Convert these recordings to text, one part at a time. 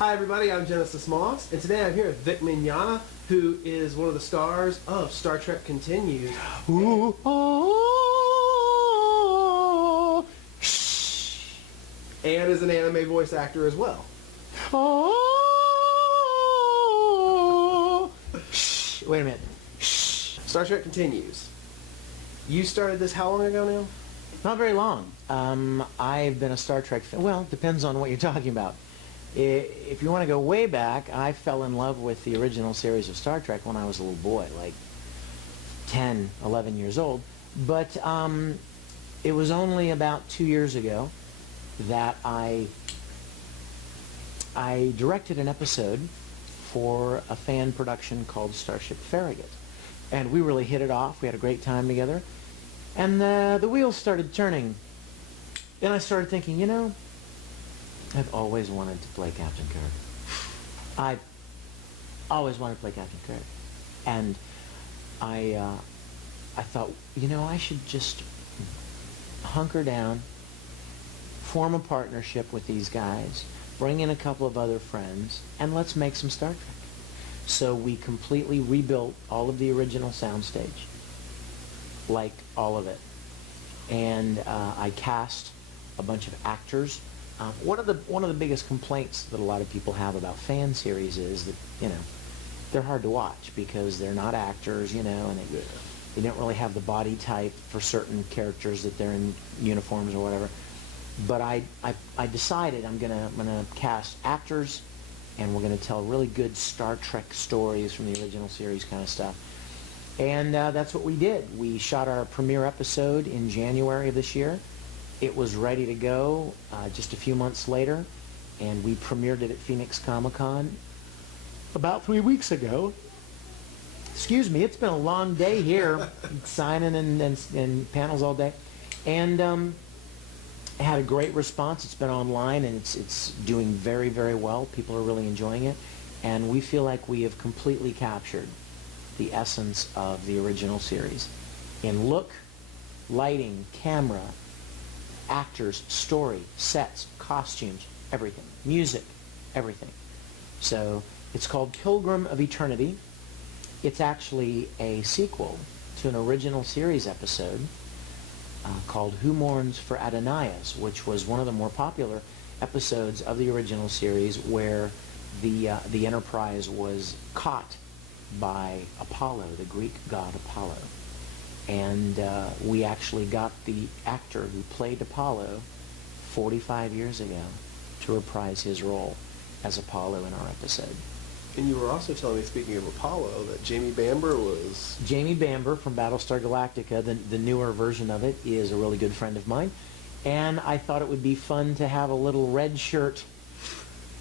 Hi everybody, I'm Genesis Moss, and today I'm here with Vic Mignogna, who is one of the stars of Star Trek Continues. Ooh, oh, And is an anime voice actor as well. oh. Wait a minute. Star Trek Continues. You started this how long ago now? Not very long. I've been a Star Trek fan. Well, depends on what you're talking about. If you want to go way back, I fell in love with the original series of Star Trek when I was a little boy, like 10, 11 years old. But it was only about 2 years ago that I directed an episode for a fan production called Starship Farragut. And we really hit it off. We had a great time together. And the wheels started turning. Then I started thinking, you know, I've always wanted to play Captain Kirk. I've always wanted to play Captain Kirk. And I thought, you know, I should just hunker down, form a partnership with these guys, bring in a couple of other friends, and let's make some Star Trek. So we completely rebuilt all of the original soundstage, like all of it. And I cast a bunch of actors. One of the biggest complaints that a lot of people have about fan series is that, you know, they're hard to watch because they're not actors, you know, and they don't really have the body type for certain characters that they're in uniforms or whatever. But I decided I'm gonna cast actors, and we're gonna tell really good Star Trek stories from the original series kind of stuff. And that's what we did. We shot our premiere episode in January of this year. It was ready to go just a few months later, and we premiered it at Phoenix Comic-Con about 3 weeks ago. Excuse me, it's been a long day here, signing and panels all day. And it had a great response. It's been online, and it's doing very, very well. People are really enjoying it. And we feel like we have completely captured the essence of the original series in look, lighting, camera, actors, story, sets, costumes, everything, music, everything. So it's called Pilgrim of Eternity. It's actually a sequel to an original series episode called Who Mourns for Adonais, which was one of the more popular episodes of the original series, where the Enterprise was caught by Apollo, the Greek god Apollo. And we actually got the actor who played Apollo 45 years ago to reprise his role as Apollo in our episode. And you were also telling me, speaking of Apollo, that Jamie Bamber was... Jamie Bamber from Battlestar Galactica, the newer version of it, is a really good friend of mine. And I thought it would be fun to have a little red shirt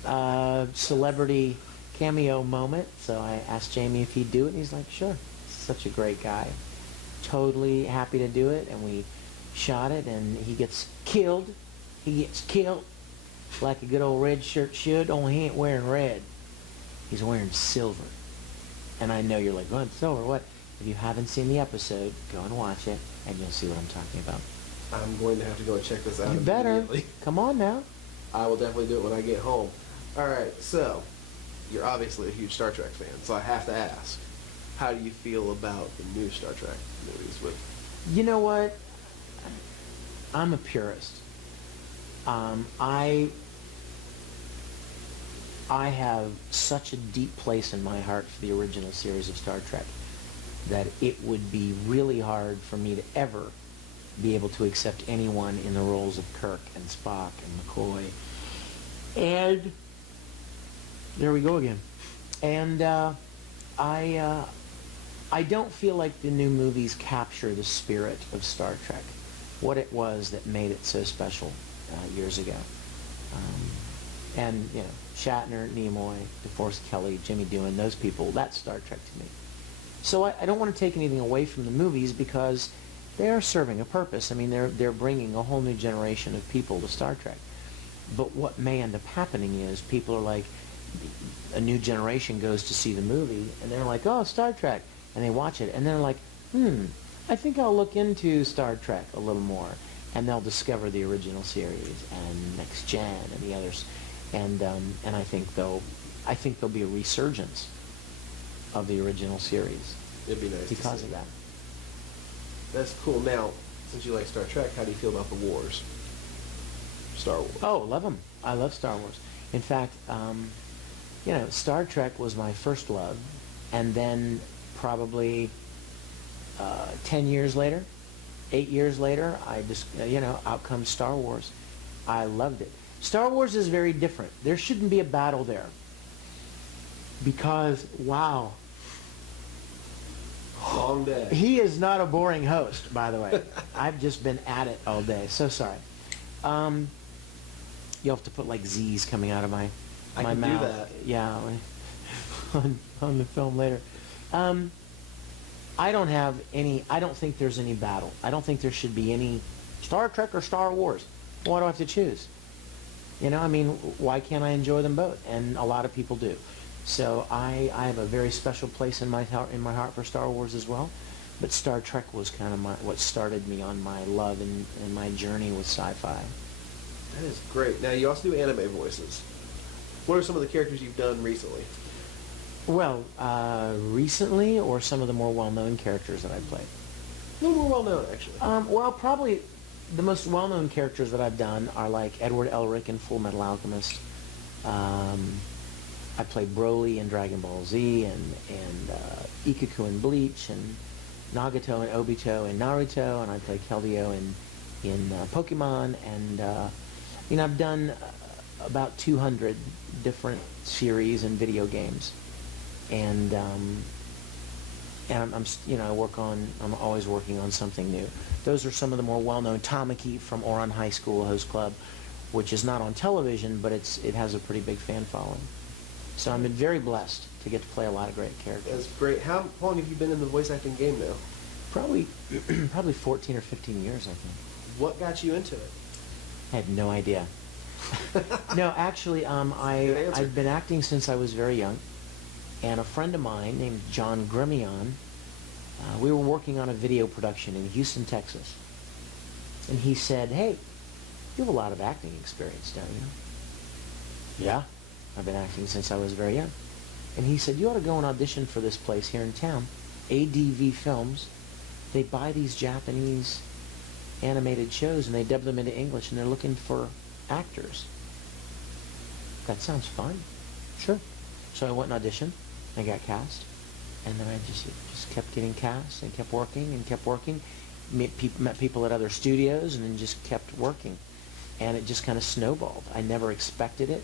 celebrity cameo moment. So I asked Jamie if he'd do it, and he's like, sure. Such a great guy. Totally happy to do it, and we shot it, and he gets killed. He gets killed like a good old red shirt should, only he ain't wearing red. He's wearing silver. And I know you're like, oh, silver, what? If you haven't seen the episode, go and watch it, and you'll see what I'm talking about. I'm going to have to go and check this out. You better. Come on now. I will definitely do it when I get home. Alright, so, you're obviously a huge Star Trek fan, so I have to ask, how do you feel about the new Star Trek movies? You know what? I'm a purist. I have such a deep place in my heart for the original series of Star Trek that it would be really hard for me to ever be able to accept anyone in the roles of Kirk and Spock and McCoy. And there we go again. And I don't feel like the new movies capture the spirit of Star Trek, what it was that made it so special years ago. And, you know, Shatner, Nimoy, DeForest Kelley, Jimmy Doohan, those people, that's Star Trek to me. So I don't want to take anything away from the movies because they are serving a purpose. I mean, they're bringing a whole new generation of people to Star Trek. But what may end up happening is people are like, a new generation goes to see the movie, and they're like, oh, Star Trek. And they watch it, and they're like, I think I'll look into Star Trek a little more. And they'll discover the original series and Next Gen and the others. and I think there'll be a resurgence of the original series It'd be nice because to see. of that. That's cool. Now, since you like Star Trek, how do you feel about the wars? Star Wars. Oh, love them. I love Star Wars. In fact, Star Trek was my first love, and then probably 10 years later, 8 years later, I just, out comes Star Wars. I loved it. Star Wars is very different. There shouldn't be a battle there. Because, wow. Long day. He is not a boring host, by the way. I've just been at it all day. So sorry. You'll have to put like Z's coming out of my I can mouth. do that. Yeah, on the film later. I don't think there's any battle. I don't think there should be any Star Trek or Star Wars. Why do I have to choose? Why can't I enjoy them both? And a lot of people do. So I have a very special place in my heart for Star Wars as well. But Star Trek was kind of what started me on my love and my journey with sci-fi. That is great. Now, you also do anime voices. What are some of the characters you've done recently? Well, recently, or some of the more well-known characters that I've played? A little more well-known, actually. Well, probably the most well-known characters that I've done are like Edward Elric in Full Metal Alchemist. I played Broly in Dragon Ball Z, and Ikaku in Bleach, and Nagato and Obito in Naruto, and I played Keldeo in Pokemon, and I've done about 200 different series and video games, and I'm always working on something new. Those are some of the more well-known. Tamaki from Oran High School Host Club, which is not on television, but it has a pretty big fan following. So I've been very blessed to get to play a lot of great characters. That's great. How long have you been in the voice acting game now? Probably 14 or 15 years, I think. What got you into it? I had no idea. No, actually, I've been acting since I was very young. And a friend of mine named John Grimion, we were working on a video production in Houston, Texas. And he said, "Hey, you have a lot of acting experience, don't you?" "Yeah, I've been acting since I was very young." And he said, "You ought to go and audition for this place here in town, ADV Films. They buy these Japanese animated shows and they dub them into English, and they're looking for actors." "That sounds fun." "Sure." So I went and auditioned. I got cast. And then I just kept getting cast and kept working. Met people at other studios, and then just kept working. And it just kind of snowballed. I never expected it.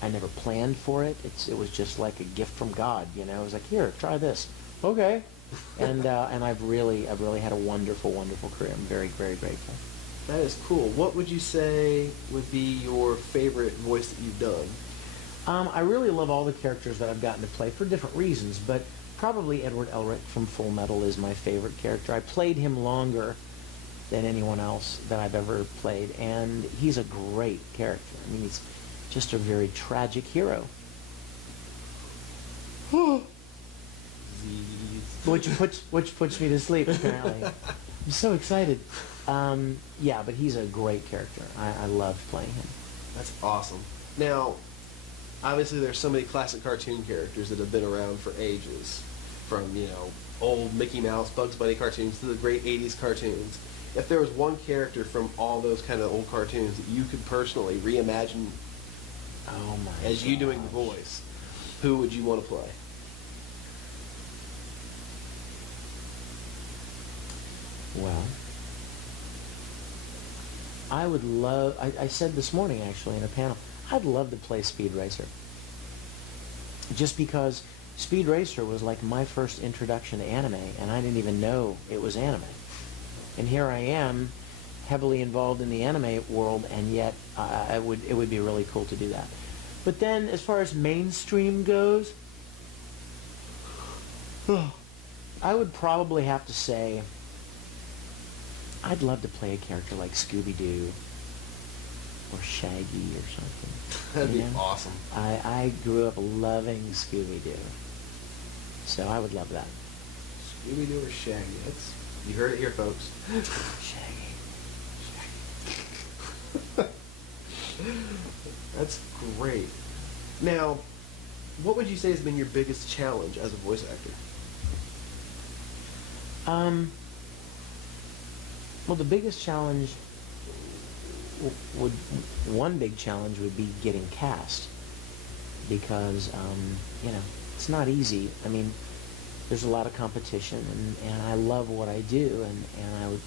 I never planned for it. It was just like a gift from God, It was like, "Here, try this." "Okay." And I've really had a wonderful, wonderful career. I'm very, very grateful. That is cool. What would you say would be your favorite voice that you've done? I really love all the characters that I've gotten to play for different reasons, but probably Edward Elric from Full Metal is my favorite character. I played him longer than anyone else that I've ever played, and he's a great character. He's just a very tragic hero. Which puts me to sleep, apparently. I'm so excited. But he's a great character. I love playing him. That's awesome. Now, obviously there's so many classic cartoon characters that have been around for ages. From, old Mickey Mouse, Bugs Bunny cartoons to the great 80s cartoons. If there was one character from all those kind of old cartoons that you could personally reimagine as you doing the voice, who would you want to play? Well, I would love, I said this morning actually in a panel, I'd love to play Speed Racer. Just because Speed Racer was like my first introduction to anime, and I didn't even know it was anime. And here I am, heavily involved in the anime world, and yet it would be really cool to do that. But then, as far as mainstream goes, I would probably have to say, I'd love to play a character like Scooby-Doo or Shaggy or something. That'd be awesome. I grew up loving Scooby-Doo. So I would love that. Scooby-Doo or Shaggy. You heard it here, folks. Shaggy. That's That's great. Now, what would you say has been your biggest challenge as a voice actor? Well, the biggest challenge one big challenge would be getting cast, because it's not easy. I mean, there's a lot of competition, and I love what I do, and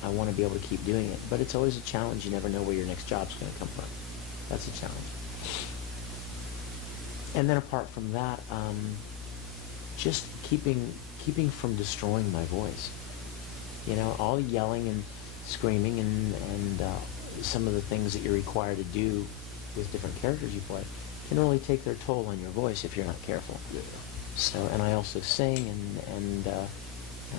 I want to be able to keep doing it. But it's always a challenge. You never know where your next job's going to come from. That's a challenge. And then apart from that, just keeping from destroying my voice. All the yelling and screaming and some of the things that you're required to do with different characters you play can really take their toll on your voice if you're not careful. Yeah. So, and I also sing and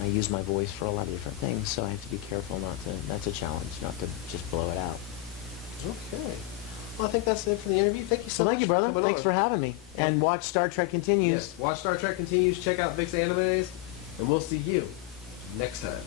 I use my voice for a lot of different things, so I have to be careful that's a challenge, not to just blow it out. Okay. Well, I think that's it for the interview. Thank you so much. Thank you, brother. coming Thanks on. for having me. And watch Star Trek Continues. Yes. Watch Star Trek Continues. Check out Vic's animes, and we'll see you next time.